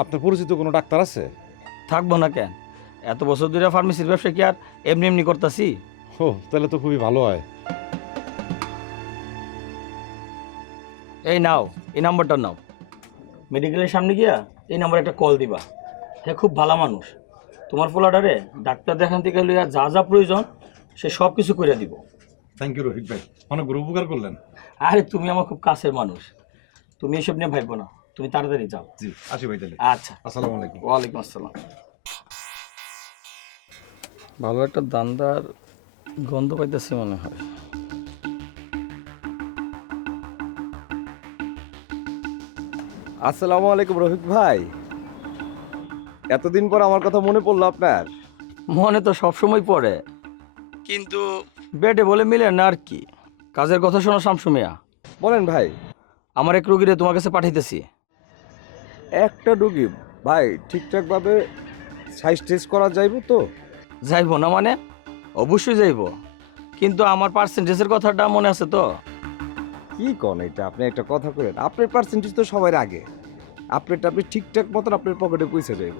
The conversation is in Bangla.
আপনার পরিচিত কোনো ডাক্তার আছে? থাকবো না কেন? এত বছর ধরে ফার্মেসির ব্যবসা কি আর এমনি এমনি করতেছি? ও, তাহলে তো খুবই ভালো হয়। এই নাও, এই নাম্বারটা নাও। মেডিকেলের সামনে গিয়া এই নাম্বারে একটা কল দিবা। হ্যাঁ, খুব ভালো মানুষ। তোমার পোলাটারে ডাক্তার দেখান থেকে লইয়া যা যা প্রয়োজন সে সব কিছু করে দিব। থ্যাংক ইউ রোহিত ভাই, অনেক বড় উপকার করলেন। আরে তুমি আমার খুব কাছের মানুষ, তুমি এসব নিয়ে ভাববো না, তুমি তাড়াতাড়ি যাও। জি, আসি ভাই তাহলে। আচ্ছা, আসসালামু আলাইকুম। ওয়ালাইকুম আসসালাম। ভালো একটা দান্দার গন্ধ পাইতেছে মনে হয়। আসসালামু আলাইকুম রফিক ভাই, এতদিন পর আমার কথা মনে পড়লো আপনার। মনে তো সবসময় পড়ে, কিন্তু বেডে বলে মিলে না আর কি। কাজের কথা শোনো শামসু মিয়া, বলেন ভাই। আমার এক রোগীরে তোমার কাছে পাঠাইতেছি। একটা রুগী ভাই, ঠিকঠাক ভাবে সাইজ টেস্ট করা যাইব তো? যাইবো না মানে? অবশ্যই যাইবো, কিন্তু আমার পার্সেন্টেজের কথাটা মনে আছে তো? কি কন এটা? আপনি একটা কথা করেন, আপনার পার্সেন্টেজ তো সবার আগে। আপনি ঠিকঠাক মতন আপনার পকেটে পয়সা যাইব।